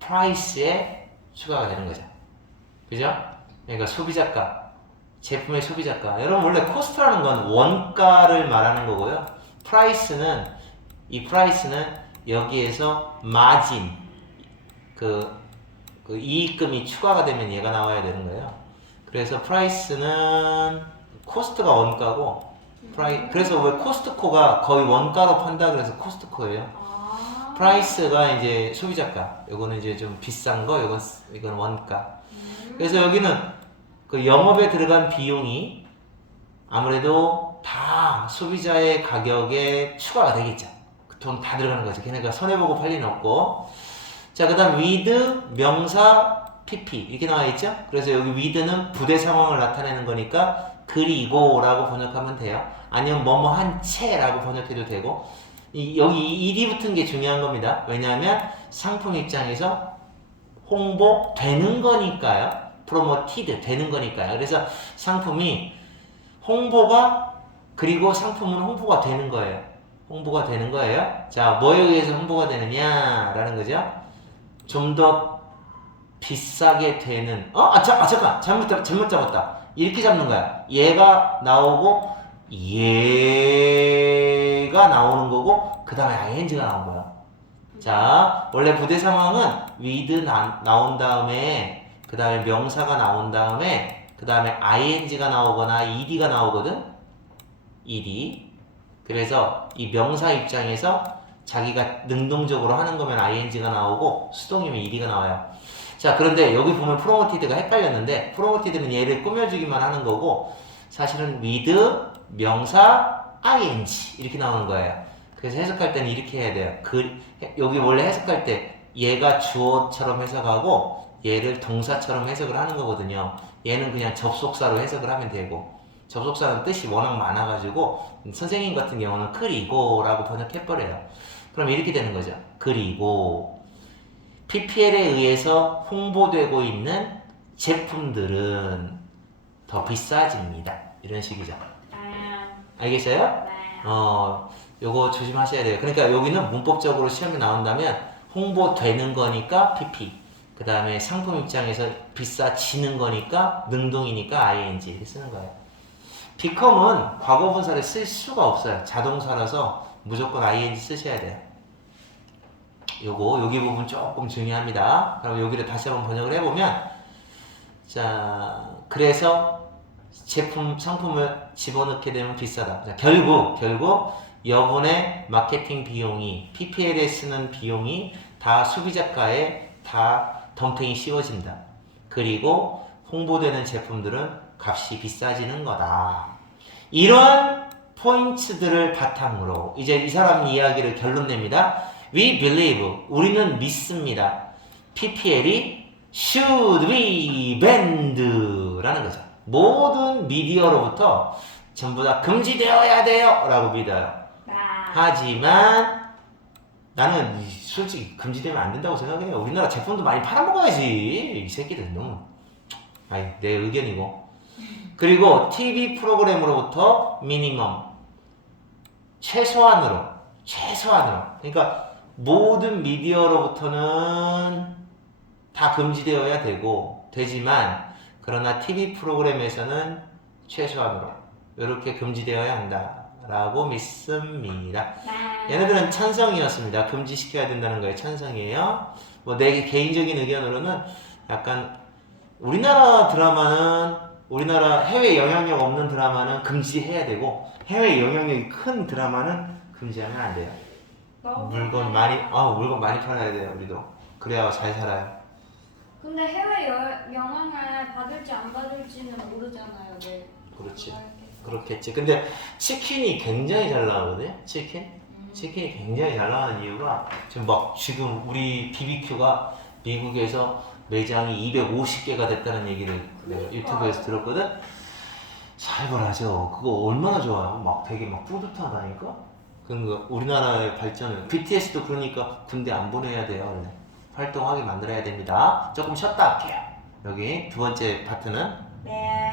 프라이스에 추가가 되는 거죠. 그죠? 그러니까 소비자가, 제품의 소비자가. 여러분 원래 코스트라는 건 원가를 말하는 거고요. 이 프라이스는 여기에서 마진, 그 이익금이 추가가 되면 얘가 나와야 되는 거예요. 그래서 프라이스는 코스트가 원가고, 그래서 왜 코스트코가 거의 원가로 판다 그래서 코스트코예요. 프라이스가 이제 소비자가, 요거는 이제 좀 비싼 거, 이건 원가. 그래서 여기는 그 영업에 들어간 비용이 아무래도 다 소비자의 가격에 추가가 되겠죠. 그 돈 다 들어가는 거죠. 걔네가 손해보고 팔 리는 없고. 자, 그 다음 with 명사 PP 이렇게 나와 있죠. 그래서 여기 with는 부대 상황을 나타내는 거니까 그리고 라고 번역하면 돼요. 아니면 뭐뭐 한 채라고 번역해도 되고. 여기 ed 붙은 게 중요한 겁니다. 왜냐하면 상품 입장에서 홍보되는 거니까요. promoted 되는 거니까요. 그래서 상품이 그리고 상품은 홍보가 되는 거예요. 자, 뭐에 의해서 홍보가 되느냐라는 거죠. 좀 더 비싸게 되는, 잠깐 잘못 잡았다. 이렇게 잡는 거야. 얘가 나오고 얘가 나오는 거고 그 다음에 ing가 나온 거야. 자, 원래 부대 상황은 with 나온 다음에 그 다음에 명사가 나온 다음에 그 다음에 ing가 나오거나 ed가 나오거든. ed. 그래서 이 명사 입장에서 자기가 능동적으로 하는 거면 ing가 나오고 수동이면 ed가 나와요. 자, 그런데 여기 보면 프로모티드가 헷갈렸는데 프로모티드는 얘를 꾸며주기만 하는 거고 사실은 with 명사 ing 이렇게 나오는 거예요. 그래서 해석할 때는 이렇게 해야 돼요. 여기 원래 해석할 때 얘가 주어처럼 해석하고 얘를 동사처럼 해석을 하는 거거든요. 얘는 그냥 접속사로 해석을 하면 되고 접속사는 뜻이 워낙 많아가지고 선생님 같은 경우는 그리고라고 번역해버려요. 그럼 이렇게 되는 거죠. 그리고 PPL에 의해서 홍보되고 있는 제품들은 더 비싸집니다. 이런 식이죠. 알겠어요? 요거 조심하셔야 돼요. 그러니까 여기는 문법적으로 시험에 나온다면 홍보되는 거니까 PP, 그 다음에 상품 입장에서 비싸지는 거니까 능동이니까 ing 이렇게 쓰는 거예요. become은 과거분사를 쓸 수가 없어요. 자동사라서 무조건 ing 쓰셔야 돼요. 요거 여기 부분 조금 중요합니다. 그럼 여기를 다시 한번 번역을 해보면, 자, 그래서 제품 상품을 집어넣게 되면 비싸다. 자, 결국 여분의 마케팅 비용이 PPL에 쓰는 비용이 다 소비자가에 다 덤탱이 씌워진다. 그리고 홍보되는 제품들은 값이 비싸지는 거다. 이런 포인트들을 바탕으로 이제 이 사람 이야기를 결론 냅니다. We believe, 우리는 믿습니다. PPL이 should be banned 라는 거죠. 모든 미디어로부터 전부 다 금지되어야 돼요 라고 믿어요. 하지만 나는 솔직히 금지되면 안 된다고 생각해요. 우리나라 제품도 많이 팔아먹어야지. 이 새끼들 너무, 아니 내 의견이고. 그리고 TV 프로그램으로부터 미니멈, 최소한으로 그러니까 모든 미디어로부터는 다 금지되어야 되지만 그러나 TV 프로그램에서는 최소한으로 이렇게 금지되어야 한다 라고 믿습니다. 얘네들은 찬성이었습니다. 금지시켜야 된다는 거예요. 찬성이에요. 뭐 내 개인적인 의견으로는 약간 우리나라 해외 영향력 없는 드라마는 금지해야 되고 해외 영향력이 큰 드라마는 금지하면 안 돼요. 물건 많이 팔아야 돼요. 우리도 그래야 잘 살아요. 근데 해외 영향을 받을지 안 받을지는 모르잖아요. 네. 그렇지. 그렇겠지. 근데 치킨이 굉장히 잘 나가거든요. 치킨이 굉장히 잘 나가는 이유가 지금 우리 BBQ가 미국에서 매장이 250개가 됐다는 얘기를 내가 유튜브에서 들었거든. 잘 벌하죠. 그거 얼마나 좋아요. 막 되게 막 뿌듯하다니까. 그러니까 우리나라의 발전을 BTS도 그러니까 군대 안 보내야 돼요. 원래. 활동하게 만들어야 됩니다. 조금 쉬었다 할게요. 여기 두 번째 파트는 네.